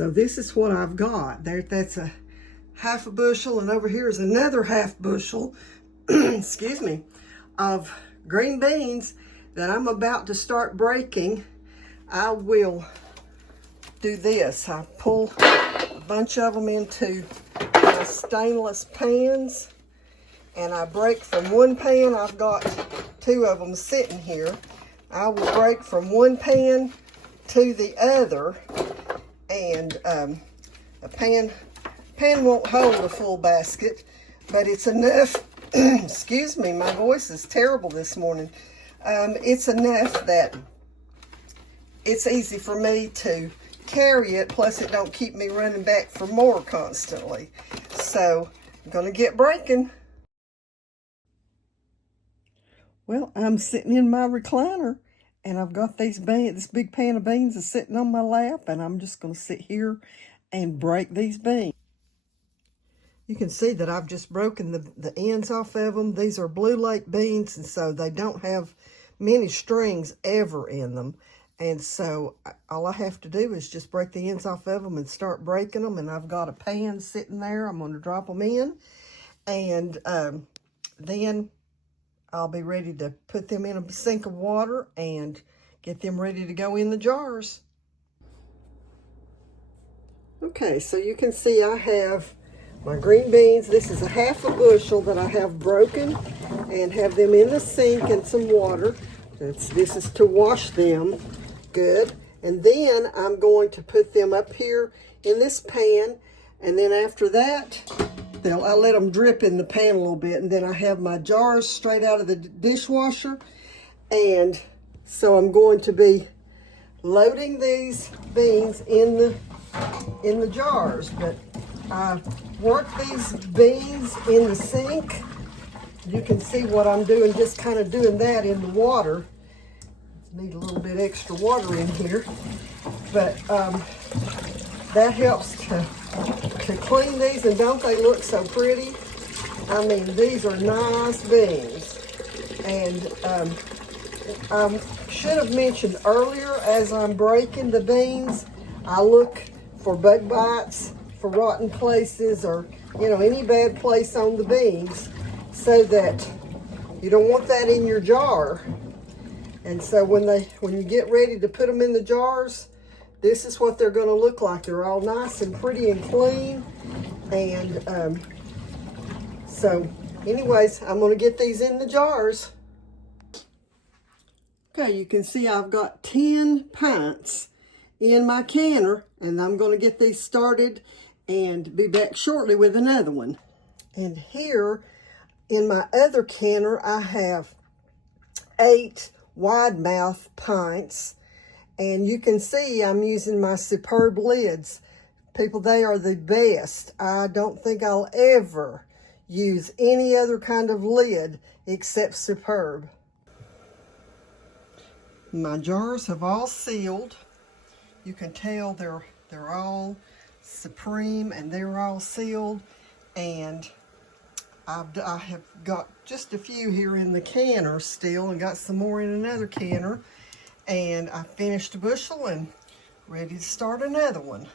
So this is what I've got. That's a half a bushel, and over here is another half bushel, excuse me, of green beans that I'm about to start breaking. I will do this. I pull a bunch of them into my stainless pans, and I break from one pan. I've got 2 of them sitting here. I will break from one pan to the other, and a pan won't hold a full basket, but it's enough. Excuse me, my voice is terrible this morning. It's enough that it's easy for me to carry it, plus it don't keep me running back for more constantly. So I'm gonna get breaking. Well, I'm sitting in my recliner, and I've got this big pan of beans is sitting on my lap, and I'm just gonna sit here and break these beans. You can see that I've just broken the ends off of them. These are Blue Lake beans, and so they don't have many strings ever in them. And so all I have to do is just break the ends off of them and start breaking them. And I've got a pan sitting there. I'm going to drop them in. And then I'll be ready to put them in a sink of water and get them ready to go in the jars. Okay, so you can see I have my green beans. This is a half a bushel that I have broken and have them in the sink in some water. This is to wash them good. And then I'm going to put them up here in this pan. And then after that, I'll let them drip in the pan a little bit. And then I have my jars straight out of the dishwasher. And so I'm going to be loading these beans in the jars. But I work these beans in the sink. You can see what I'm doing, just kind of doing that in the water. Need a little bit extra water in here, but that helps to clean these. And don't they look so pretty? I mean, these are nice beans. And I should have mentioned earlier, as I'm breaking the beans, I look for bug bites, for rotten places, or any bad place on the beans, so that you don't want that in your jar. And so when you get ready to put them in the jars, this is what they're going to look like. They're all nice and pretty and clean. And so anyways, I'm going to get these in the jars. Okay, you can see I've got 10 pints in my canner, and I'm going to get these started and be back shortly with another one. And here in my other canner, I have 8 wide mouth pints, and you can see I'm using my Superb lids. People, they are the best. I don't think I'll ever use any other kind of lid except Superb. My jars have all sealed. You can tell they're all Supreme, and they're all sealed. And I have got just a few here in the canner still, and got some more in another canner. And I finished a bushel and ready to start another one.